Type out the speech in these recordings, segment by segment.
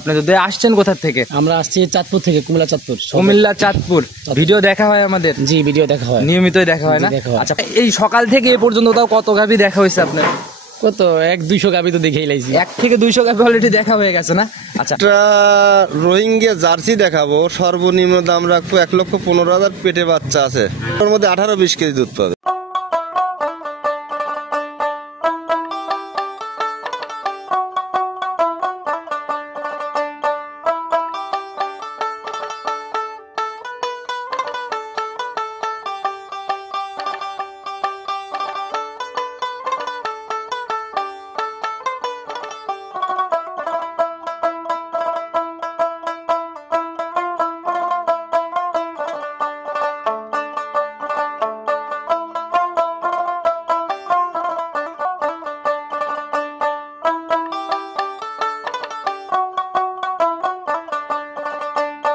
আপনি যদি আসছেন কোথা থেকে? আমরা আসছি চাঁদপুর থেকে, কুমিল্লা চাঁদপুর। কুমিল্লা চাঁদপুর। ভিডিও দেখা হয় আমাদের? জি, ভিডিও দেখা হয়, নিয়মিতই দেখা হয় না? আচ্ছা, এই সকাল থেকে এ পর্যন্ত তাও কত গাভী দেখা হয়েছে আপনার? কত 100-200 গাভী তো দেখেই লাইছি। 1 থেকে 200 গাভী অলরেডি দেখা হয়ে গেছে না? আচ্ছা, রোহিঙ্গা জার্সি দেখাবো, সর্বনিম্ন দাম রাখবো 1,15,000। পেটে বাচ্চা আছে, ওর মধ্যে 18-20 কেজি দুধ পাবে।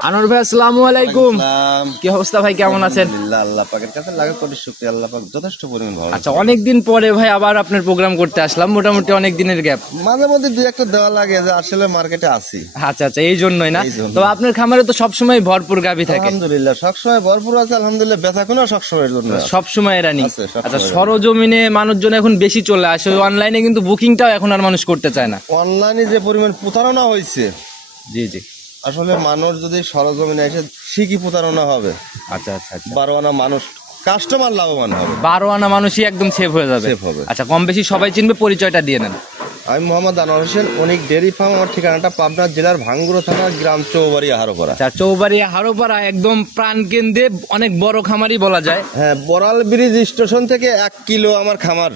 আনোয়ার ভাই আসসালামু আলাইকুম। কি অবস্থা ভাই, কেমন আছেন? আল্লাহ পাকের কাছে লাখ কোটি শুকরিয়া, আল্লাহ পাক যথেষ্ট পরিমাণ ভালো। আচ্ছা, অনেকদিন পরে ভাই আবার আপনার প্রোগ্রাম করতে আসলাম, মোটামুটি অনেক দিনের গ্যাপ। মাঝে মধ্যে দুই একটা দেওয়া লাগে যে আসলে মার্কেটে আছি। আচ্ছা আচ্ছা, এই জন্যই না? তো আপনার খামারে তো সবসময় ভরপুর গাভী থাকে? আলহামদুলিল্লাহ সবসময় ভরপুর আছে, আলহামদুলিল্লাহ বেচা কিনা সবসময়ের জন্য সবসময় রানিং। আচ্ছা, সরজমিনে মানুষজন এখন বেশি চলে আসে, অনলাইনে কিন্তু বুকিংটাও এখন আর মানুষ করতে চায় না। অনলাইনে যে পরিমাণ প্রতারণা হয়েছে, জি জি, আসলে মানুষ যদি সরজমিনে এসে ঠিকই প্রতারণা হবে। আচ্ছা আচ্ছা, 12 আনা মানুষ কাস্টমার লাভবান হবে, 12 আনা মানুষই একদম সেভ হয়ে যাবে। আচ্ছা, কম বেশি সবাই চিনবে, পরিচয়টা দিয়ে নেন। আমি মোহাম্মদ আনোয়ার হোসেন, অনেক ডেয়ারি ফার্ম। আমার ঠিকানাটা পাবনা জেলার ভাঙ্গুড়া থানা, গ্রাম চৌবাড়িয়া হারোপাড়া। আচ্ছা, চৌবাড়িয়া হারোপাড়া একদম প্রাণ কেন্দ্রে, অনেক বড় খামারই বলা যায়। হ্যাঁ, বড়াল ব্রিজ স্টেশন থেকে 1 কিলো আমার খামার।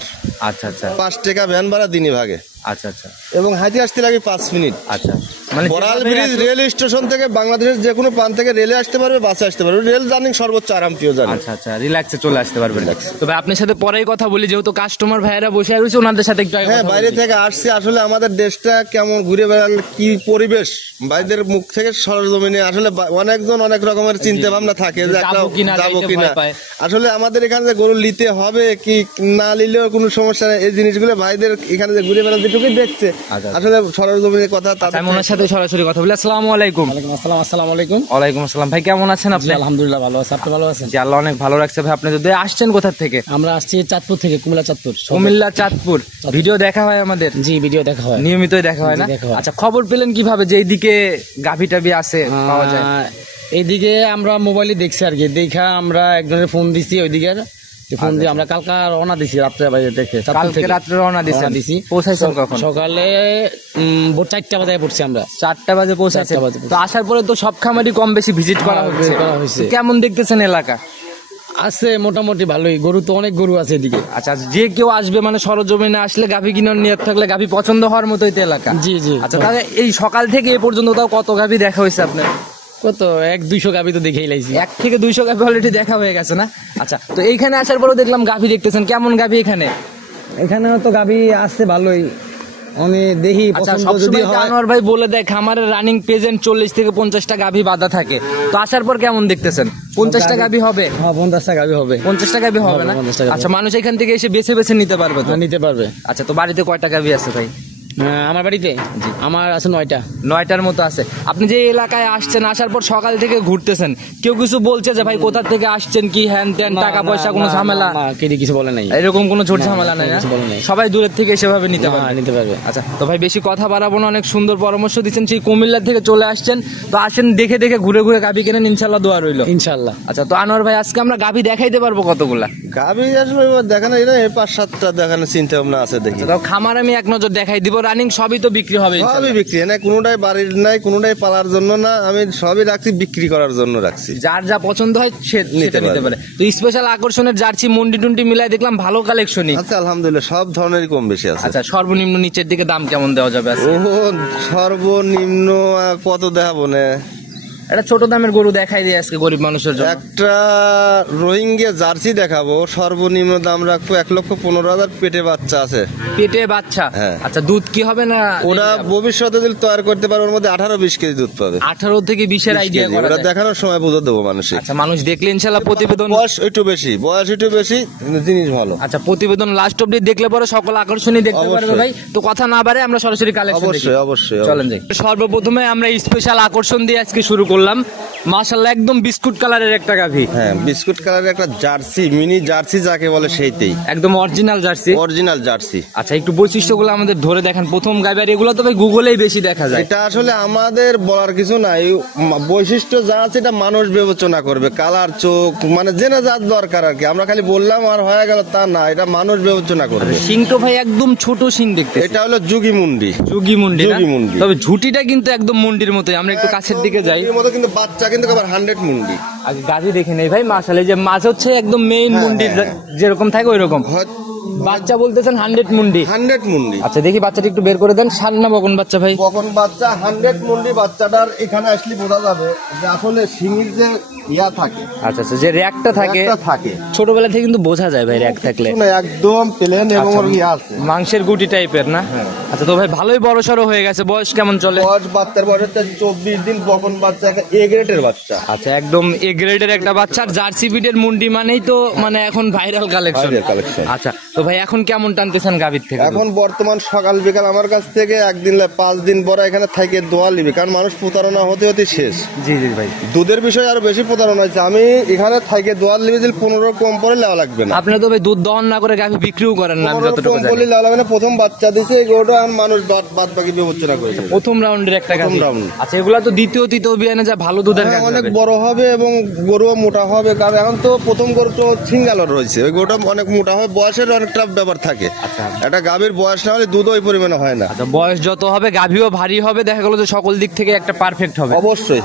আচ্ছা আচ্ছা, 5 টাকা ভ্যান ভাড়া দিনই ভাগে। আচ্ছা আচ্ছা, এবং হাঁটে আসতে লাগে 5 মিনিট। আচ্ছা, মানে বড়াল ব্রিজ রেল স্টেশন থেকে বাংলাদেশের যে কোনো প্রান্ত থেকে রেলে আসতে পারবে, বাসে আসতে পারবে। রেল জার্নি সর্বোচ্চ আরাম প্রিয় জার্নি। আচ্ছা আচ্ছা, রিল্যাক্সে চলে আসতে পারবেন। তবে আপনার সাথে পরেই কথা বলি, যেহেতু কাস্টমার ভাইয়েরা বসে রয়েছে, ওনাদের সাথে একটু। হ্যাঁ, বাইরে থেকে আসছে, আসলে আমাদের দেশটা কেমন ঘুরে বেড়ালে কি পরিবেশ, বাইরের মুখ থেকে সরজমিনে আসলে অনেকজন অনেক রকমের চিন্তা ভাবনা থাকে যে একটা যাবো কিনা। আসলে আমাদের এখানে যে গরু নিতে হবে কি না নিলেও কোনো সমস্যা নেই, এই জিনিসগুলো ভাইদের এখানে যে ঘুরে বেড়াতে যেটুকুই দেখছে, আসলে সরজমিনের কথা তাদের সাথে সরাসরি কথা বলি। আসসালামু আলাইকুম। আসসালামু আলাইকুম। ওয়ালাইকুম আসসালাম। ভাই কেমন আছেন আপনি? আলহামদুলিল্লাহ ভালো আছি, আপনি ভালো আছেন? জি, আল্লাহ অনেক ভালো রাখছে ভাই। আপনি যদি আসছেন কোথা থেকে? আমরা আসছি চাঁদপুর থেকে, কুমিল্লা চাঁদপুর। কুমিল্লা চাঁদপুর। ভিডিও দেখা হয় আমাদের? জি, ভিডিও দেখা হয়, নিয়মিতই দেখা হয় না? আচ্ছা, খবর পেলেন কিভাবে যে এইদিকে গাভী টাভি আছে পাওয়া যায়? এইদিকে আমরা মোবাইলে দেখছি আর কি, দেখা আমরা একজনের ফোন দিছি, ওইদিকে ফোন দিয়ে আমরা কালকে রওনা দিছি রাত্রে বাইরে দেখে। কালকে রাত্রে রওনা দিছি, পৌঁছাইছেন কখন? সকালে ভোর 4টা বাজে পড়ছি আমরা। 4টা বাজে পৌঁছাইছেন? তো আসার পরে তো সব খামারই কম বেশি ভিজিট করা হচ্ছে। কেমন দেখতেছেন এলাকা? আছে মোটামুটি ভালোই, গরু তো অনেক গরু আছে এদিকে। আচ্ছা, যে কেউ আসবে মানে সরজমিনে আসলে গাভী কিনার নিয়ত থাকলে গাভী পছন্দ হওয়ার মতোই তো এলাকা। জি জি। আচ্ছা, তাহলে এই সকাল থেকে এ পর্যন্ত তাও কত গাভী দেখা হয়েছে আপনার? কত 100-200 গাভী তো দেখেই লাইছি। 1 থেকে 200 গাভী অলরেডি দেখা হয়ে গেছে না? আচ্ছা, তো এইখানে আসার পরেও দেখলাম গাভী দেখতেছেন, কেমন গাভী এখানে? এখানেও তো গাভী আছে ভালোই, আমি দেখি পছন্দ যদি হয়। আনোয়ার ভাই বলে দেয় খামারের রানিং প্রেজেন্ট 40 থেকে 50টা গাভী বাঁধা থাকে, তো আসার পর কেমন দেখতেছেন? 50টা গাভী হবে? হ্যাঁ, 50টা গাভী হবে। 50টা গাভী হবে না? আচ্ছা, মানুষ এখান থেকে এসে বেছে বেছে নিতে পারবে তো? নিতে পারবে। আচ্ছা, তো বাড়িতে কয়টা গাভী আছে ভাই? আমার বাড়িতে আমার আছে 9টা। 9টার মতো আছে। আপনি যে এলাকায় আসছেন, আসার পর সকাল থেকে ঘুরতেছেন, কেউ কিছু বলছে যে ভাই কোথা থেকে আসছেন, কি হ্যান ত্যান, টাকা পয়সা কোনো ঝামেলা? কিছু বলে নাই, এরকম কোনো ছোট ঝামেলা নাই? সবাই দূরের থেকে সেভাবে নিতে পারবে। আচ্ছা, তো ভাই বেশি কথা বাড়াবো না, অনেক সুন্দর পরামর্শ দিচ্ছেন, সেই কুমিল্লা থেকে চলে আসছেন, তো আসেন দেখে দেখে ঘুরে ঘুরে গাভী কেনেন, ইনশাল্লাহ দোয়া রইলো। ইনশাল্লাহ। আচ্ছা, তো আনোয়ার ভাই আজকে আমরা গাভী দেখাইতে পারবো কতগুলা গাভী? আসলে দেখানো 5-7টা দেখানোর চিন্তা ভাবনা আছে, দেখি। তো খামার আমি এক নজর দেখাই দিব, রানিং সবই তো বিক্রি হবে? সবই বিক্রি, না কোনোটাই বাড়ির নাই, কোনোটাই পালার জন্য না, আমি সবই রাখছি বিক্রি করার জন্য রাখছি। যার যা পছন্দ হয় সে নিতে পারে। তো স্পেশাল আকর্ষণের জার্সি মন্ডি টুন্ডি মিলাই দেখলাম ভালো কালেকশনই আচ্ছা, আলহামদুলিল্লাহ সব ধরনেরই কম বেশি আছে। আচ্ছা, সর্বনিম্ন নিচের দিকে দাম কেমন দেওয়া যাবে? সর্বনিম্ন কত দেখাবো না, একটা ছোট দামের গরু দেখাই দিয়ে আজকে গরিব মানুষের জন্য। একটা রোহিঙ্গা জার্সি দেখাবো, সর্বনিম্ন দাম রাখবো 1,15,000। পেটে বাচ্চা আছে। পেটে বাচ্চা? হ্যাঁ। আচ্ছা, দুধ কি হবে না? ওরা ভবিষ্যতে যদি তৈরি করতে পারে ওর মধ্যে 18-20 কেজি দুধ পাবে। 18 থেকে 20-এর আইডিয়া করা ওরা যায়। দেখানোর সময় বুঝে দেবো মানুষকে। আচ্ছা, মানুষ দেখলে ইনশাআল্লাহ প্রতিবেদন। বয়স একটু বেশি, জিনিস ভালো। আচ্ছা, প্রতিবেদন লাস্ট অবধি দেখলে পরে সকল আকর্ষণীয় দেখতে পারবে ভাই। তো কথা না বাড়ে আমরা সরাসরি কালেকশন দেখি। অবশ্যই চলেন যাই। সর্বপ্রথমে আমরা স্পেশাল আকর্ষণ দিয়ে আজকে শুরু করলাম। মাশাআল্লাহ, একদম বিস্কুট কালারের একটা গাভী। হ্যাঁ, বিস্কুট কালারের একটা জার্সি, মিনি জার্সি যাকে বলে সেইটাই। একদম অরিজিনাল জার্সি। আচ্ছা, একটু বৈশিষ্ট্যগুলো আমাদের ধরে দেখেন। প্রথম গাভী, আর এগুলো তো ভাই গুগলেই বেশি দেখা যায়। এটা আসলে আমাদের বলার কিছু নাই, বৈশিষ্ট্য যা আছে এটা মানুষ বিবেচনা করবে। কালার, চোখ, মানে জেনে যার দরকার আর কি। আমরা খালি বললাম আর হয়ে গেল তা না, এটা মানুষ বিবেচনা করবে। শিং তো ভাই একদম ছোট শিং দেখতে। এটা হলো যুগি মুন্ডি। তবে ঝুটিটা কিন্তু একদম মুন্ডির মতোই। আমরা একটু কাছের দিকে যাই। এর মতো কিন্তু বাচ্চা কিন্তু আবার 100 মুন্ডি। আগে গাভী দেখে নেই ভাই। মাশাআল্লাহ, যে মাছ হচ্ছে একদম মেইন মুন্ডির যেরকম থাকে ওই রকম। বাচ্চা বলতেছেন 100 মুন্ডি। আচ্ছা, দেখি বাচ্চাটা একটু বের করে দেন। ষাঁড় না বকন বাচ্চা ভাই? বকন বাচ্চা 100 মুন্ডি। বাচ্চাটার এখানে আসলে বোঝা যাবে যে আসলে শিঙির যে ইয়া থাকে। আচ্ছা, যে র‍্যাকটা থাকে ছোটবেলা থেকে কিন্তু বোঝা যায় ভাই, র‍্যাক থাকলে একদম প্লেন এবং ইয়া আছে মাংসের গুটি টাইপের না? আচ্ছা, তো ভাই ভালোই বড় সড়ো হয়ে গেছে। বয়স কেমন চলে? বয়স বাচ্চার বয়স 24 দিন। বকন বাচ্চা একটা এ গ্রেডের বাচ্চা। আচ্ছা, একদম এ গ্রেডের একটা বাচ্চা। জার্সি বিটের মুন্ডি মানেই তো মানে এখন ভাইরাল কালেকশন। আচ্ছা, তো ভাই এখন কেমন টানতেছেন গাভীর থেকে? এখন বর্তমান সকাল বিকাল আমার কাছ থেকে একদিন 5 দিন পরে এখানে থেকে দোয়া নিবে, কারণ মানুষ প্রতারণা হতে শেষ। জি ভাই, দুধের বিষয়ে আরো বেশি প্রতারণা হচ্ছে। আমি এখানে থেকে দোয়া নিবে দিলে 15 কম পরে লেওয়া লাগবে না। আপনি তো ভাই দুধ দহন না করে গাভী বিক্রিও করেন না? যতটুকু জানি লেওয়া লাগবে না। প্রথম বাচ্চা দিছে এগুলোটা মানুষ বাদ বাকি বিবেচনা করেছে। প্রথম রাউন্ডের একটা গাভী। আচ্ছা, এগুলা তো দ্বিতীয় তৃতীয় বিয়ানে যা ভালো দুধের গাভী অনেক বড় হবে এবং গরুও মোটা হবে, কারণ এখন তো প্রথম গরু তো সিঙ্গালর রয়েছে। ওই গরুটা অনেক মোটা হয়, বয়সের অনেকটা ব্যাপার থাকে। একটা গাভীর বয়স না হলে দুধ ওই পরিমাণে হয় না। আচ্ছা, বয়স যত হবে গাভীও ভারী হবে, দেখা গেল যে সকল দিক থেকে একটা পারফেক্ট হবে। অবশ্যই।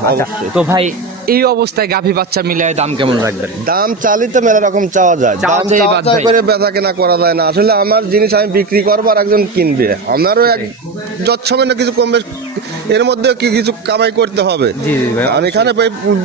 তো ভাই, এই অবস্থায় গাভী বাচ্চা মিলায় দাম কেমন রাখবেন? দাম চালিয়ে তো মেলা রকম চাওয়া যায়। দাম চাওয়া করে বেচা কেনা করা যায় না। আসলে আমার জিনিস আমি বিক্রি করবো আর একজন কিনবে। আমারও যৎসামান্য কিছু কমবে, এর মধ্যে কিছু কামাই করতে হবে। আর এখানে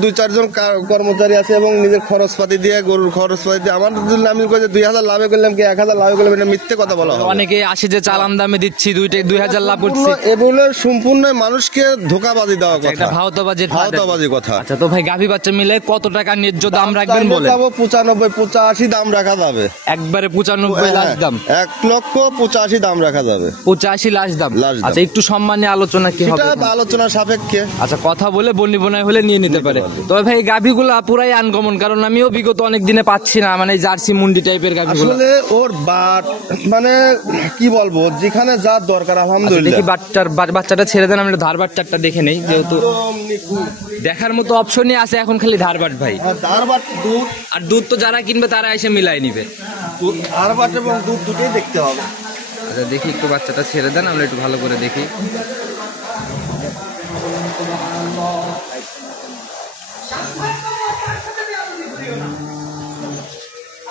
2-4 জন কর্মচারী আছে এবং নিজের খরচপাতি দিয়ে, গরুর খরচপাতি দিয়ে। আমার যদি আমি 2000 লাভে করলাম কি 1000 লাভে করলাম, এটা মিথ্যে কথা বলা হবে। অনেকে আসে যে চালান দামে দিচ্ছি 2000 লাভ করছি। এগুলো সম্পূর্ণ মানুষকে ধোকাবাজি দেওয়া কথা, ভাওতাবাজি কথা। আচ্ছা, তো ভাই গাভী বাচ্চা মিলে কত টাকা ন্যায্য দাম রাখবেন বলে? 95-85 দাম রাখা যাবে। একবারে 95 লাস্ট দাম? 1,85,000 দাম রাখা যাবে। 85 লাস্ট দাম। আচ্ছা, একটু সম্মানে আলোচনা কি হবে? আলোচনা সাপেক্ষে। আচ্ছা, কথা বলে বন্নি বনাই হলে নিয়ে নিতে পারে। তবে ভাই গাভীগুলো পুরাই আনকমন, কারণ আমিও বিগত অনেক দিনে পাচ্ছি না, মানে জার্সি মুন্ডি টাইপের গাভীগুলো। আসলে ওর বাট মানে কি বলবো, যেখানে যা দরকার আলহামদুলিল্লাহ। দেখি বাচ্চাটা ছেড়ে দেন, আমরা ধারবাট চারটা দেখে নেই, যেহেতু দেখার মতো অপশনই আছে এখন, খালি ধারবাট ভাই। ধারবাট দুধ, আর দুধ তো যারা কিনবে তারা এসে মিলাই নিবে। ধারবাট এবং দুধ দুটোই দেখতে হবে। আচ্ছা, দেখি একটু বাচ্চাটা ছেড়ে দেন, আমরা একটু ভালো করে দেখি।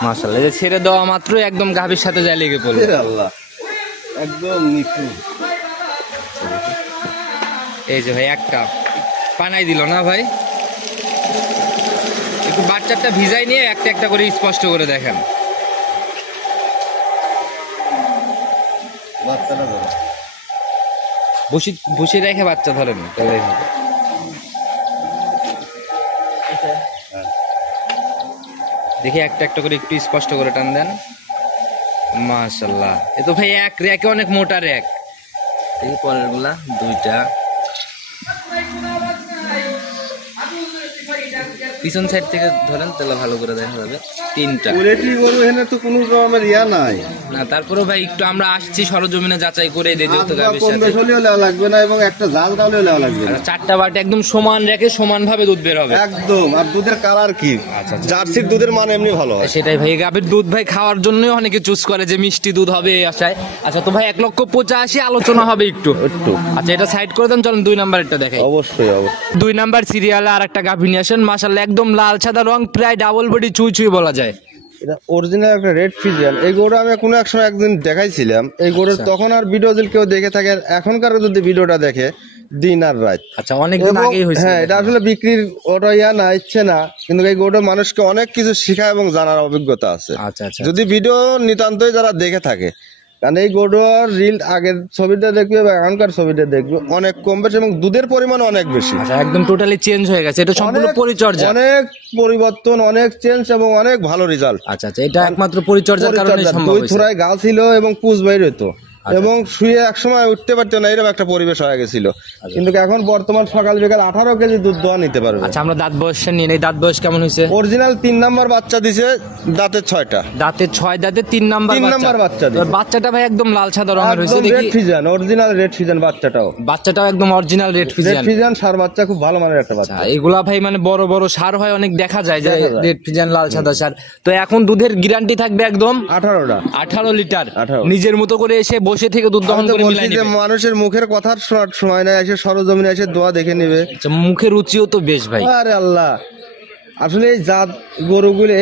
মাশাআল্লাহ, যে ছেড়ে দেওয়া মাত্র একদম গাভীর সাথে যায় লেগে পড়লো। আল্লাহ, একদম নিখুঁত। এই যে ভাই একটা পানাই দিল না ভাই? একটু বাচ্চাটা ভিজাই নিয়ে একটা একটা করে স্পষ্ট করে দেখেন। বসি রেখে বাচ্চা ধরেন, তাহলে হবে। দেখি একটা একটা করে একটু স্পষ্ট করে টান দেন। মাশাআল্লাহ, এ তো ভাই এক র্যাকে অনেক মোটা র্যাক। দেখি পরের গুলা, দুইটা পিছন সাইড থেকে ধরেন, তাহলে ভালো করে দেখা যাবে। তিনটা গরু এখানে তো কোনো রকমের ইয়া নাই না। তারপরেও ভাই একটু আমরা আসছি সরজমিনে যাচাই করে দিই, যেহেতু লাগবে না এবং একটা জাল দাও লাগবে না। চারটা বাটি একদম সমান রেখে সমান ভাবে দুধ বের হবে একদম। আর দুধের কালার কি, জার্সির দুধের মান এমনি ভালো হয়। সেটাই ভাই, গাভীর দুধ ভাই খাওয়ার জন্য অনেকে চুজ করে যে মিষ্টি দুধ হবে এই আশায়। আচ্ছা, তো ভাই 1,85,000 আলোচনা হবে একটু। আচ্ছা, এটা সাইড করে দেন, চলেন 2 নাম্বারটা দেখাই। অবশ্যই 2 নাম্বার সিরিয়ালে আর একটা গাভী নিয়ে আসেন। মাশাআল্লাহ, একদম লাল সাদা রং, প্রায় ডাবল বডি, চুই বলা যায়। এটা অরিজিনাল একটা রেড ফিজিয়ান। এই গরু আমি কোনো এক সময় একদিন দেখাইছিলাম। এই গরুর তখন আর ভিডিও যদি কেউ দেখে থাকে, এখনকার যদি ভিডিওটা দেখে দিন আর রাত। আচ্ছা, অনেকদিন এবং আগেই হয়েছে। হ্যাঁ, এটা আসলে বিক্রির ওটা না ইচ্ছে না, কিন্তু এই গরুটা মানুষকে অনেক কিছু শেখায় এবং জানার অভিজ্ঞতা আছে। আচ্ছা আচ্ছা, যদি ভিডিও নিতান্তই যারা দেখে থাকে, কারণ এই গরুর রিল আগের ছবিটা দেখবে বা এখনকার ছবিটা দেখবে অনেক কম বেশি এবং দুধের পরিমাণ অনেক বেশি। আচ্ছা, একদম টোটালি চেঞ্জ হয়ে গেছে, এটা সম্পূর্ণ অনেক- পরিচর্যা। অনেক পরিবর্তন, অনেক চেঞ্জ এবং অনেক ভালো রেজাল্ট। আচ্ছা আচ্ছা, এটা একমাত্র পরিচর্যার কারণে সম্ভব দুই হয়েছে। থোড়ায় গা ছিল এবং পুষ বাইর হতো এবং শুয়ে একসময় উঠতে পারতো না, এরকম একটা পরিবেশ হয়ে গেছিল। কিন্তু এখন বর্তমান সকাল বিকাল 18 কেজি দুধ দোয়া নিতে পারবে। আচ্ছা, আমরা দাঁত বয়সটা নিয়ে নেই, দাঁত বয়স কেমন হয়েছে? অরিজিনাল 3 নাম্বার বাচ্চা দিছে, দাঁতের 6টা, দাঁতের 6 দাঁতে 3 নাম্বার 3 নাম্বার বাচ্চা দিছে। বাচ্চাটা ভাই একদম লাল সাদা রঙের হয়েছে একদম রেড দেখি। ফিজান, অরিজিনাল রেড ফিজান বাচ্চাটাও। বাচ্চাটাও একদম অরিজিনাল রেড রেড ফিজিয়ান। ফিজান সার বাচ্চা, খুব ভালো মানের একটা বাচ্চা। এগুলা ভাই মানে বড় বড় সার হয়, অনেক দেখা যায় যে দেখা যায়। রেড ফিজিয়ান লাল সাদা সার। তো এখন দুধের গ্যারান্টি থাকবে একদম 18টা 18 লিটার। 18 নিজের মতো করে এসে বসে থেকে দুধ দহন আমি তো করে বলছি মিলাই যে নেবে। মানুষের মুখের কথা শোনার সময় না, এসে সরজমিনে এসে দোয়া দেখে নিবে। আচ্ছা, মুখের রুচিও তো বেশ ভাই। আরে আল্লাহ, আসলে এই জাত গরুগুলো,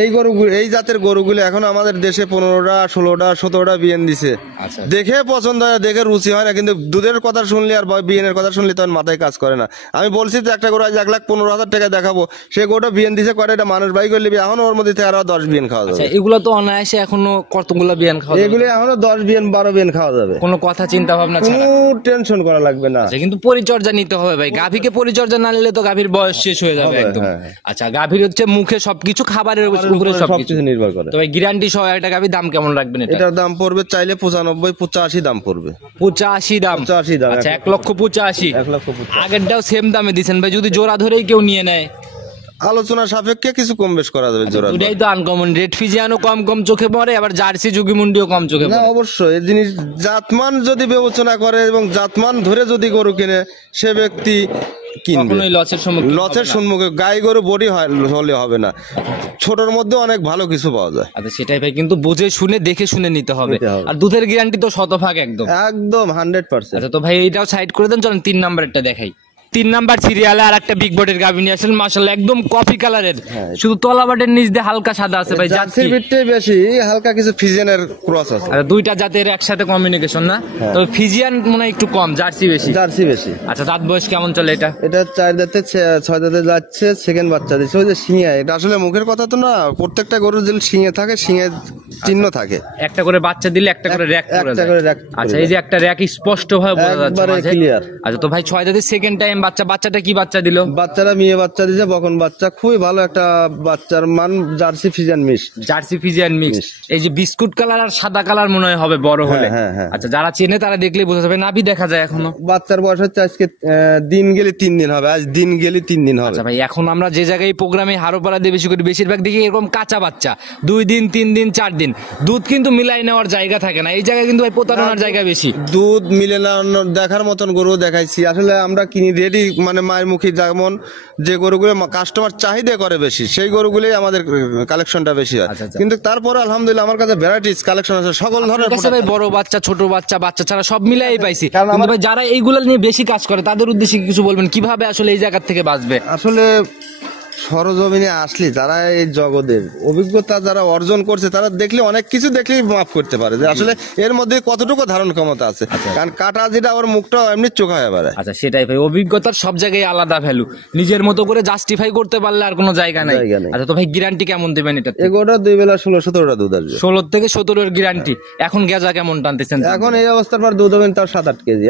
এই জাতের গরুগুলো এখন আমাদের দেশে 15টা 16টা 17টা বিএন দিছে। আচ্ছা, দেখে পছন্দ হয়, দেখে রুচি হয় না, কিন্তু দুধের কথা শুনলে আর বিএনের কথা শুনলে তখন মাথায় কাজ করে না। আমি বলছি তো একটা গরু আজ 1,15,000 টাকা দেখাবো, সে গরুটা বিএন দিছে কয়টা, এটা মানুষ বাই করে নিবি, এখন ওর মধ্যে থেকে আরো 10 বিএন খাওয়া আচ্ছা, যাবে। এগুলো তো অনায়াসে এখনো কতগুলো বিয়ান খাওয়া যাবে? এগুলো এখনো 10 বিএন 12 বিএন খাওয়া যাবে, কোনো কথা চিন্তা ভাবনা কোনো ছাড়া। টেনশন করা লাগবে না। আচ্ছা, কিন্তু পরিচর্যা নিতে হবে ভাই, গাভীকে পরিচর্যা না নিলে তো গাভীর বয়স শেষ হয়ে যাবে হবে, একদম। হ্যাঁ। আচ্ছা, গাভীর হচ্ছে মুখে সবকিছু, খাবারের উপরে সবকিছু। সবকিছু নির্ভর করে। তো ভাই গ্যারান্টি সহ একটা গাভীর দাম কেমন রাখবেন এটা? এটার দাম পড়বে চাইলে 95-85 দাম পড়বে। 85 দাম। 85 দাম। আচ্ছা, 1,85,000। 1,85,000 আগেরটাও সেম দামে দিছেন ভাই, যদি জোড়া ধরেই কেউ নিয়ে নেয় আলোচনা সাপেক্ষে কিছু কম বেশ করা যাবে জোড়া। দুটাই তো আনকমন, রেড ফিজিয়ানও কম কম চোখে পড়ে, আবার জার্সি যুগিমুন্ডিও কম চোখে না, পড়ে। অবশ্যই এই জিনিস জাতমান যদি বিবেচনা করে এবং জাতমান ধরে যদি গরু কিনে, সে ব্যক্তি কিনবে। কখনোই লসের সম্মুখীন লসের হবে না। সম্মুখে গাই গরু বডি হলে হবে না, ছোটর মধ্যে অনেক ভালো কিছু পাওয়া যায়। আচ্ছা, সেটাই ভাই, কিন্তু বুঝে শুনে দেখে শুনে নিতে হবে। নিতে হবে। আর দুধের গ্যারান্টি তো শতভাগ একদম। একদম 100%। আচ্ছা, তো ভাই এইটাও সাইড করে দেন, চলেন 3 নাম্বারটা দেখাই। 3 নাম্বার সিরিয়ালে আর একটা বিগ বডির গাভী নিয়ে আসেন, মাশাআল্লাহ একদম কফি কালারের, শুধু তলাবাটের নিচ দিয়ে হালকা সাদা আছে ভাই। জার্সির বিটটাই বেশি, হালকা কিছু ফিজিয়ানের ক্রস আছে। আচ্ছা, দুইটা জাতের একসাথে কমিউনিকেশন না, তবে ফিজিয়ান মনে হয় একটু কম, জার্সি বেশি। জার্সি বেশি। আচ্ছা, দাঁত বয়স কেমন চলে এটা? এটা 4 দাঁতে 6 দাঁতে যাচ্ছে, সেকেন্ড বাচ্চা দিচ্ছে। ওই যে শিঙে, এটা আসলে মুখের কথা তো না, প্রত্যেকটা গরুর যে শিঙে থাকে, শিঙে চিহ্ন থাকে। একটা করে বাচ্চা দিলে একটা করে র‍্যাক করে একটা দেয়। করে rack করে আচ্ছা, দেয়। এই যে একটা র‍্যাক স্পষ্ট ভাবে বোঝা যাচ্ছে একবারে মাঝে। clear। আচ্ছা, তো ভাই 6 দাঁতের সেকেন্ড টাইম বাচ্চাটা কি বাচ্চা দিল? বাচ্চারা মেয়ে বাচ্চা দিছে, বকন বাচ্চা, খুবই ভালো একটা বাচ্চার মান, jersey Friesian mix. Jersey Friesian mix. এই যে বিস্কুট কালার আর সাদা কালার মনে হয় হবে বড় হলে। হ্যাঁ, হ্যাঁ। আচ্ছা, যারা চেনে তারা দেখলেই বোঝা যাবে, নাভি দেখা যায় এখনো। বাচ্চার বয়স হচ্ছে আজকে দিন গেলে 3 দিন হবে, আজ দিন গেলে 3 দিন হবে। আচ্ছা ভাই, এখন আমরা যে জায়গায় প্রোগ্রামে হারোপাড়া দিয়ে বেশি করে বেশিরভাগ দেখি এরকম কাঁচা বাচ্চা 2 দিন 3 দিন 4 দিন দুধ কিন্তু মিলাই নেওয়ার জায়গা থাকে না, এই জায়গায় কিন্তু ভাই প্রতারণার জায়গা বেশি। দুধ মিলে না দেখার মতন গরু দেখাইছি। আসলে আমরা কিনি রেডি, মানে মায়ের মুখী, যেমন যে গরুগুলো কাস্টমার চাহিদা করে বেশি, সেই গরুগুলোই আমাদের কালেকশনটা বেশি হয়। আচ্ছা, আচ্ছা। কিন্তু তারপরে আলহামদুলিল্লাহ আমার কাছে ভ্যারাইটিস কালেকশন আছে, সকল ধরনের আপনার কাছে ভাই বড় বাচ্চা ছোট বাচ্চা বাচ্চা ছাড়া সব মিলাই পাইছি, কারণ কিন্তু আমার- ভাই যারা এইগুলো নিয়ে বেশি কাজ করে তাদের উদ্দেশ্যে কিছু বলবেন, কিভাবে আসলে এই জায়গা থেকে বাঁচবে? আসলে সরজমিনে আসলে যারা এই জগতের অভিজ্ঞতা যারা অর্জন করছে, তারা দেখলে অনেক কিছু দেখলেই মাফ করতে পারে যে আসলে এর মধ্যে কতটুকু ধারণ ক্ষমতা আছে। কারণ কাটা যেটা, ওর মুখটা এমনি চোখা হয়ে পারে। আচ্ছা, সেটাই ভাই, অভিজ্ঞতার সব জায়গায় আলাদা ভ্যালু, নিজের মতো করে জাস্টিফাই করতে পারলে আর কোনো জায়গা নাই। জায়গা নেই। আচ্ছা, তো ভাই গ্যারান্টি কেমন দেবেন এটা? এগোটা 2 বেলা 16-17টা দুধ আসবে। 16 থেকে 17 এর গ্যারান্টি। এখন গেজা কেমন টানতেছেন? এখন এই অবস্থার পর দুধ হবেন তাও 7-8 কেজি।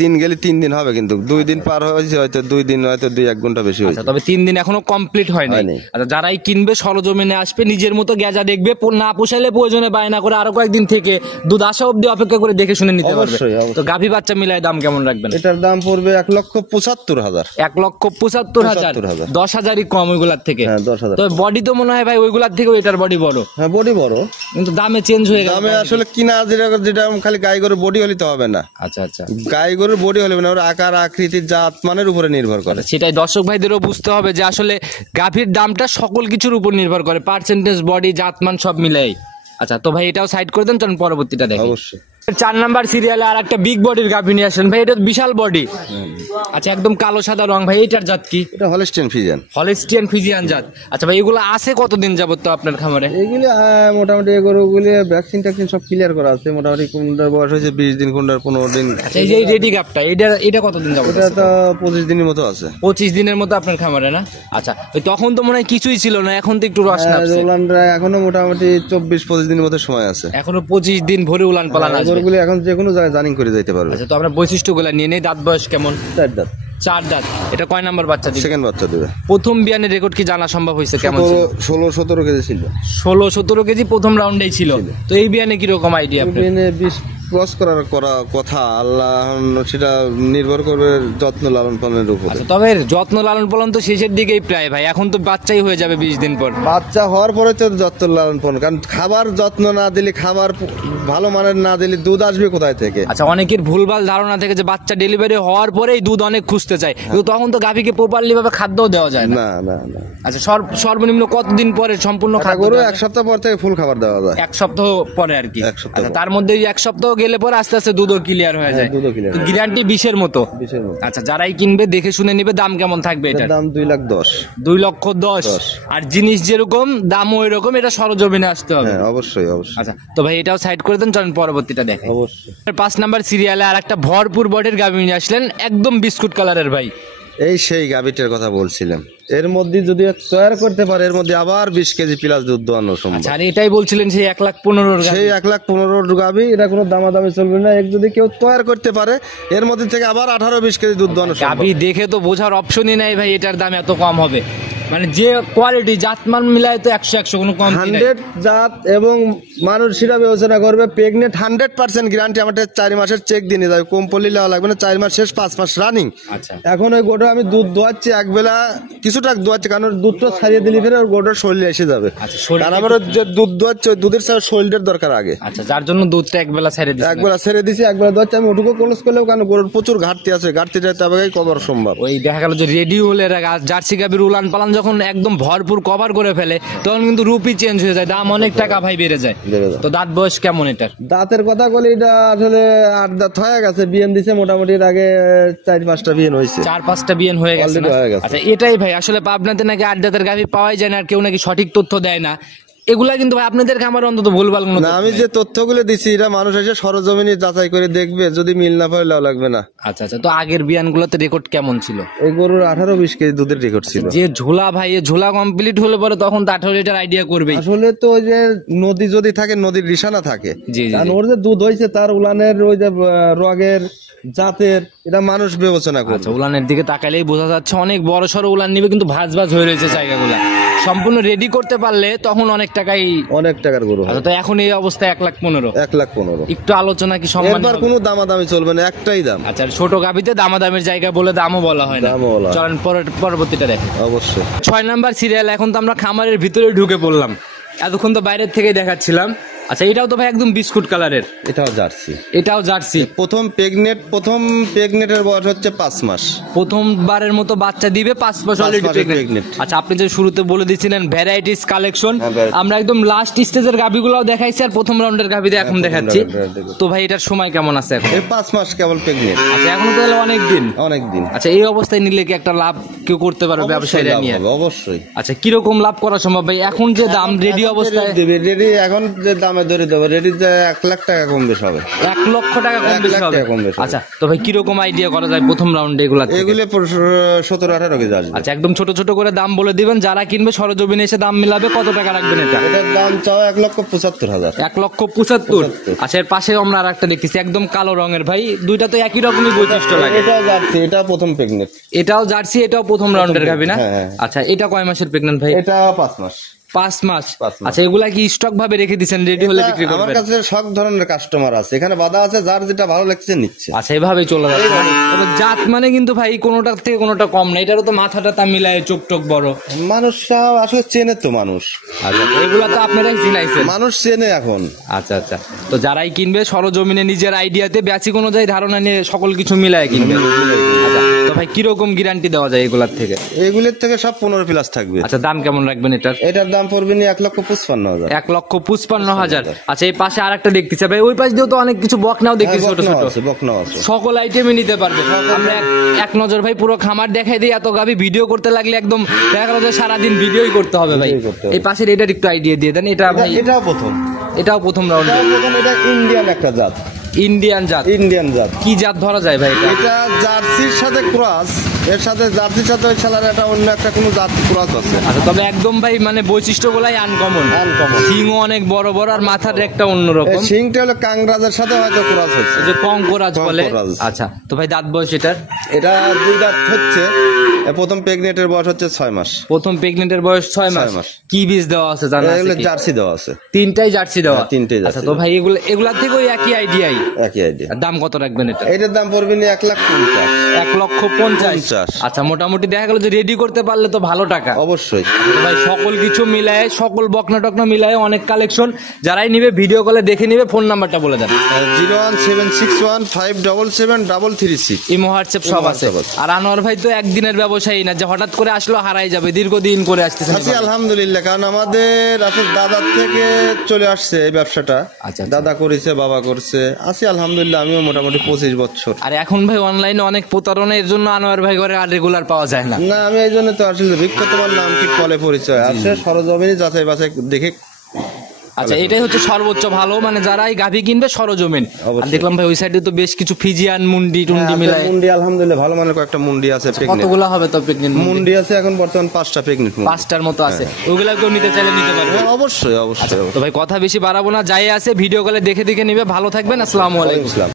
দিন গেলে 3 দিন হবে, কিন্তু 2 দিন পার হয়েছে, হয়তো 2 দিন, হয়তো 2-1 ঘন্টা বেশি হয়েছে। আচ্ছা, তবে 3 দিন এখনো কমপ্লিট হয়নি। হয়নি। আচ্ছা, যারাই কিনবে সরজমিনে আসবে, নিজের মতো গেজা দেখবে, না পোষাইলে প্রয়োজনে বায়না করে আরো কয়েকদিন থেকে দুধ আসা অবধি অপেক্ষা করে দেখে শুনে নিতে পারবে। অবশ্যই, অবশ্যই। তো গাভী বাচ্চা মিলায় দাম কেমন রাখবেন? এটার দাম পড়বে 1,75,000। 1,75,000। 75,000। 10,000ই কম ওইগুলার থেকে। হ্যাঁ, 10,000। তো বডি তো মনে হয় ভাই ওইগুলার থেকেও এটার বডি বড়, হ্যাঁ, বডি বড়, কিন্তু দামে চেঞ্জ হয়ে গেল। দামে আসলে কিনা যেটা খালি গাই গরুর বডি হলে তো হবে না। আচ্ছা আচ্ছা, গাই গরুর বডি হলে না, ওর আকার আকৃতির জাত মানের উপরে নির্ভর করে। সেটাই দর্শক ভাইদেরও বুঝতে হবে যে আসলে গাভীর দামটা সকল কিছুর উপর নির্ভর করে, পার্সেন্টেজ, বডি, জাতমান সব মিলাই। আচ্ছা, তো ভাই এটাও সাইড করে দেন, চলুন পরবর্তীটা দেখি। অবশ্যই। 4 নাম্বার সিরিয়ালে আর একটা বিগ বডির গাভী নিয়ে আসেন ভাই, এটা তো বিশাল বডি। আচ্ছা, একদম কালো সাদা রং ভাই, এটার জাত কি? এটা হলস্টিয়ান ফ্রিজিয়ান। হলস্টিয়ান ফ্রিজিয়ান জাত। আচ্ছা ভাই, এগুলো আছে কতদিন যাবত তো আপনার খামারে? এগুলি মোটামুটি এগুলি ভ্যাকসিন ট্যাকসিন সব ক্লিয়ার করা আছে। মোটামুটি কোনটার বয়স হয়েছে 20 দিন, কোনটার 15 দিন। আচ্ছা, এই যে রেডি গাভটা, এটা কতদিন যাবত? এটা তো 25 দিনের মতো আছে। 25 দিনের মতো আপনার খামারে না? আচ্ছা, ওই তখন তো মনে হয় কিছুই ছিল না, এখন তো একটু রস নামছে। উলানরা এখনো মোটামুটি 24-25 দিনের মতো সময় আছে। এখনো 25 দিন ভরে উলান পালান আসবে। গরুগুলি এখন যে কোনো জায়গায় জানিং করে যাইতে পারবে। আচ্ছা, তো আমরা বৈশিষ্ট্যগুলো নিয়ে নেই। দাঁত বয়স কেমন? 4 দাঁত। 4 দাঁত। এটা কয় নাম্বার বাচ্চা দিবে? সেকেন্ড বাচ্চা দেবে। প্রথম বিয়ানের রেকর্ড কি জানা সম্ভব হয়েছে? কেমন ছিল? 16-17 কেজি ছিল। 16-17 কেজি প্রথম রাউন্ডেই ছিল। তো এই বিয়ানে কি রকম আইডিয়া আপনার? 20 ক্রস করার কথা, আল্লাহ সেটা নির্ভর করবে যত্ন লালন পালনের উপর। আচ্ছা, তবে যত্ন লালন পালন তো শেষের দিকেই প্রায় ভাই, এখন তো বাচ্চাই হয়ে যাবে 20 দিন পর। বাচ্চা হওয়ার পরে তো যত্ন লালন পালন, কারণ খাবার যত্ন না দিলে, খাবার ভালো মানের না দিলে দুধ আসবে কোথায় থেকে? আচ্ছা, অনেকের ভুলভাল ধারণা থেকে যে বাচ্চা ডেলিভারি হওয়ার পরেই দুধ অনেক খুঁজতে চায়, কিন্তু তখন তো গাভীকে প্রপারলি ভাবে খাদ্যও দেওয়া যায় না। না। আচ্ছা, সর্বনিম্ন কতদিন পরে সম্পূর্ণ খাদ্য? গরু 1 সপ্তাহ পর থেকে ফুল খাবার দেওয়া যায়। 1 সপ্তাহ পরে আর কি। 1 সপ্তাহ আচ্ছা, তার মধ্যে 1 সপ্তাহ গেলে পরে আস্তে আস্তে দুধও ক্লিয়ার হয়ে যায়। দুধও clear তো গ্যারান্টি 20-এর মতো। 20-এর মতো। আচ্ছা, যারাই কিনবে দেখে শুনে নিবে। দাম কেমন থাকবে এটার? দাম 2,10,000। 2,10,000। আর জিনিস যেরকম দাম ওই রকম, এটা সরজমিনে আসতে হবে। হ্যাঁ, অবশ্যই। আচ্ছা, তো ভাই এটাও সাইড করে দেন, চলেন পরবর্তীটা দেখেন। অবশ্যই। 5 নাম্বার সিরিয়ালে আর একটা ভরপুর বডির গাভী নিয়ে আসলেন, একদম বিস্কুট কালারের ভাই। এই সেই গাভীটার কথা বলছিলাম, এর মধ্যে যদি তৈরি করতে পারে, এর মধ্যে আবার 20 কেজি প্লাস দুধ দোয়ানো সম্ভব। আচ্ছা, আর এটাই বলছিলেন সেই 1,15,000 সেই 1,15,000 গাভী, এটা কোনো দামাদামি চলবে না। এক যদি কেউ তৈরি করতে পারে, এর মধ্যে থেকে আবার 18-20 কেজি দুধ দোয়ানো সম্ভব। গাভী দেখে তো বোঝার অপশনই নাই ভাই, এটার দাম এত কম হবে। মানে যে কোয়ালিটি জাতমান মিলায় তো 100 কোনো কম 100 জাত এবং মানুষ সেটা বিবেচনা করবে। Pregnant 100% guarantee. আমাদের 4 মাসের চেক দিয়ে নিয়ে যাবে, কম পলি নেওয়া লাগবে না। 4 মাস শেষ, 5 মাস রানিং। আচ্ছা, এখন ওই গোটা আমি দুধ দোয়াচ্ছি, একবেলা কিছুটা দোয়াচ্ছি, কারণ দুধটা ছাড়িয়ে দিলে ফেরে ওর গোটার শরীরে এসে যাবে। আচ্ছা, শরীরে কারণ আমার যে দুধ দোয়াচ্ছি, ওই দুধের সাথে শরীরের দরকার আগে। আচ্ছা, যার জন্য দুধটা একবেলা ছেড়ে দিচ্ছি। একবেলা ছেড়ে দিছি, একবেলা দোয়াচ্ছি। আমি ওটুকু ক্লোজ করলেও, কারণ গরুর প্রচুর ঘাটতি আছে, ঘাটতিটা তবে কভার সম্ভব। ওই দেখা গেল যে রেডি হলে জার্সি গাভীর উলান পালান যখন একদম ভরপুর কভার করে ফেলে, তখন কিন্তু রূপই চেঞ্জ হয়ে যায়, দাম অনেক টাকা ভাই বেড়ে যায়। তো দাঁত বয়স কেমন এটার? দাঁতের কথা বলি, এটা আসলে 8 দাঁত হয়ে গেছে। বিএন দিছে মোটামুটি, এর আগে 4-5টা বিএন হয়েছে। 4-5টা বিএন হয়ে গেছে না? আচ্ছা, এটাই ভাই আসলে পাবনাতে নাকি 8 দাঁতের গাভী পাওয়াই যায় না, আর কেউ নাকি সঠিক তথ্য দেয় না। এগুলা কিন্তু ভাই আপনাদের খামারে অন্তত ভুলভাল কোনো না। আমি যে তথ্যগুলো দিছি, এটা মানুষ এসে সরজমিনে যাচাই করে দেখবে, যদি মিল না পাইলে লাগবে না। আচ্ছা, তো আগের বিয়ানগুলোতে রেকর্ড কেমন ছিল? এই গরুর 18-20 কেজি দুধের রেকর্ড ছিল। যে ঝোলা ভাই, ঝোলা কমপ্লিট হলে পরে তখন তো 18 লিটার আইডিয়া করবেই। আসলে তো ওই যে নদী যদি থাকে, নদীর রিসানা থাকে, জি। কারণ ওর যে দুধ হয়েছে, তার উলানের ওই যে রগের জাতের, এটা মানুষ বিবেচনা করে। আচ্ছা, উলানের দিকে তাকালেই বোঝা যাচ্ছে অনেক বড় সড়ো উলান নিবে, কিন্তু ভাজ হয়ে রয়েছে জায়গাগুলা। সম্পূর্ণ রেডি করতে পারলে তখন অনেক টাকার গরু। আচ্ছা, তো এখন এই অবস্থায় 1,15,000। 1,15,000। একটু আলোচনা কি সম্মান? এবার কোনো দামাদামি চলবে না, একটাই দাম। আচ্ছা, ছোট গাভীতে দামাদামের জায়গা বলে দামও বলা হয় না। চলেন পরবর্তীটা দেখেন। অবশ্যই। 6 নাম্বার সিরিয়াল। এখন তো আমরা খামারের ভিতরে ঢুকে পড়লাম, এতক্ষণ তো বাইরের থেকেই দেখাচ্ছিলাম। আচ্ছা, এটাও তো ভাই একদম বিস্কুট কালারের। এটাও জার্সি। প্রথম প্রেগনেন্টের বয়স হচ্ছে 5 মাস। প্রথমবারের মতো বাচ্চা দিবে, 5 মাস অলরেডি প্রেগনেন্ট। আচ্ছা, আপনি যে শুরুতে বলে দিয়েছিলেন ভ্যারাইটিস কালেকশন, আমরা একদম লাস্ট স্টেজের গাভীগুলোও দেখাইছি, আর প্রথম রাউন্ডের গাভীতে এখন দেখাচ্ছি। তো ভাই এটার সময় কেমন আছে এখন? 5 মাস কেবল প্রেগনেন্ট। আচ্ছা, এখনো তো অনেক দিন। আচ্ছা, এই অবস্থায় নিলে কি একটা লাভ কেউ করতে পারবে ব্যবসায়ীরা নিয়ে? অবশ্যই। আচ্ছা, কিরকম লাভ করা সম্ভব ভাই? এখন যে দাম রেডি অবস্থায়, এখন যে দামে ধরে দেবো, রেডি 1 লাখ টাকা কম বেশি হবে। 1 লক্ষ টাকা কম বেশি হবে। আচ্ছা, তো ভাই কিরকম আইডিয়া করা যায় প্রথম রাউন্ডে এগুলো? 17-18 কেজি আসবে। আচ্ছা, একদম ছোট ছোট করে দাম বলে দিবেন, যারা কিনবে সরজমিনে এসে দাম মিলাবে। কত টাকা রাখবেন এটা? এটার দাম চাও 1,75,000। 1,75,000। আচ্ছা, এর পাশে আমরা আর একটা দেখতেছি একদম কালো রঙের ভাই, দুইটা তো একই রকমই বৈশিষ্ট্য লাগে। এটাও জার্সি, এটা প্রথম প্রেগনেন্ট। এটাও জার্সি, এটাও প্রথম রাউন্ডের গাভী না? আচ্ছা, এটা কয় মাসের প্রেগনেন্ট ভাই? এটা 5 মাস। 5 মাস। আচ্ছা, এগুলা কি স্টক ভাবে রেখে দিচ্ছেন, রেডি হলে বিক্রি করবেন? আমার কাছে সব ধরনের কাস্টমার আছে, এখানে বাধা আছে, যার যেটা ভালো লাগছে নিচ্ছে। আচ্ছা, এভাবেই চলে যাচ্ছে। তবে জাত মানে কিন্তু ভাই কোনোটার থেকে কোনোটা কম না, এটারও তো মাথাটা তা মিলায়, চোখ টোক বড়। মানুষরা আসলে চেনে তো মানুষ। আচ্ছা, এগুলা তো আপনারাই চিনাইছেন, মানুষ চেনে এখন। আচ্ছা, তো যারাই কিনবে সরজমিনে নিজের আইডিয়াতে ব্যাচিক অনুযায়ী ধারণা নিয়ে সকল কিছু মিলায় কিনবে। আচ্ছা, তো ভাই কিরকম গ্যারান্টি দেওয়া যায় এগুলার থেকে? এগুলোর থেকে সব 15+ থাকবে। আচ্ছা দাম কেমন রাখবেন এটার? এটার দাম পড়বে নি 1,55,000। 1,55,000। আচ্ছা এই পাশে আরেকটা দেখতেছি ভাই, ওই পাশ দিয়েও তো অনেক কিছু বকনাও দেখতেছি ছোট ছোট, বকনাও আছে। সকল আইটেমই নিতে পারবে। আমরা এক নজর ভাই পুরো খামার দেখাই দিই, এত গাভি ভিডিও করতে লাগলে একদম দেখা গেল যে সারাদিন ভিডিওই করতে হবে ভাই। এই পাশের এটার একটু আইডিয়া দিয়ে দেন। এটা ভাই এটাও প্রথম রাউন্ড। এটা ইন্ডিয়ান একটা জাত। ইন্ডিয়ান জাত? কি জাত ধরা যায় ভাই এটা? এটা জার্সির সাথে ক্রস, এর সাথে জার্সির সাথে ওই শালার একটা অন্য একটা কোনো জাত ক্রস আছে। আচ্ছা তবে একদম ভাই মানে বৈশিষ্ট্যগুলাই আনকমন। সিংও অনেক বড় বড় আর মাথার একটা অন্যরকম। সিংটা হলো কাংরাজের সাথে হয়তো ক্রস হচ্ছে, যে কঙ্করাজ বলে। আচ্ছা তো ভাই দাঁত বয়স এটার? এটা 2 দাঁত হচ্ছে। প্রথম প্রেগনেন্টের বয়স হচ্ছে 6 মাস। প্রথম প্রেগনেন্টের বয়স 6 মাস। কি বীজ দেওয়া আছে জানা আছে কি? জার্সি দেওয়া আছে। তিনটাই জার্সি দেওয়া? তিনটাই জার্সি। আচ্ছা তো ভাই এগুলার থেকে ওই একই আইডিয়া। আর দাম কত রাখবেন এটা? এটার দাম পড়বে না 1,50,000। 1,50,000। আচ্ছা মোটামুটি দেখা গেল যে রেডি করতে পারলে তো ভালো টাকা। অবশ্যই ভাই সকল কিছু মিলায়, সকল বকনা টকনা মিলায় অনেক কালেকশন। যারাই নিবে ভিডিও কলে দেখে নিবে। ফোন নাম্বারটা বলে দেন। 01761573336। ইমো হোয়াটসঅ্যাপ সব আছে। আর আনোয়ার ভাই তো একদিনের ব্যবসায়ী না যে হঠাৎ করে আসলো হারাই যাবে, দীর্ঘদিন করে আসতেছে। আছি আলহামদুলিল্লাহ, কারণ আমাদের আসলে দাদার থেকে চলে আসছে এই ব্যবসাটা। আচ্ছা দাদা করেছে, বাবা করছে, আছি আলহামদুলিল্লাহ। আমিও মোটামুটি 25 বছর। আর এখন ভাই অনলাইনে অনেক প্রতারণা, এর জন্য আনোয়ার ভাই ঘরে আর রেগুলার পাওয়া যায় না। না আমি এই জন্য তো আসলে বিখ্যাত, তোমার নাম কি ফলে পরিচয় আছে, সরজমিনে যাচাই বাছাই দেখে। আচ্ছা এটাই হচ্ছে সর্বোচ্চ ভালো, মানে যারাই গাভী কিনবে সরজমিন। আর দেখলাম ভাই ওই সাইডে তো বেশ কিছু ফিজিয়ান মুন্ডি টুন্ডি মিলায়। মুন্ডি আলহামদুলিল্লাহ ভালো মানের কয়েকটা মুন্ডি আছে। কতগুলো হবে তো প্রেগনেন্ট মুন্ডি আছে এখন বর্তমান 5টা প্রেগনেন্ট। 5টার মতো আছে। ওগুলা কেউ নিতে চাইলে নিতে পারবে? অবশ্যই। তো ভাই কথা বেশি বাড়াবো না, যাই আছে ভিডিও কলে দেখে নিবে। ভালো থাকবেন। আসসালামু আলাইকুম।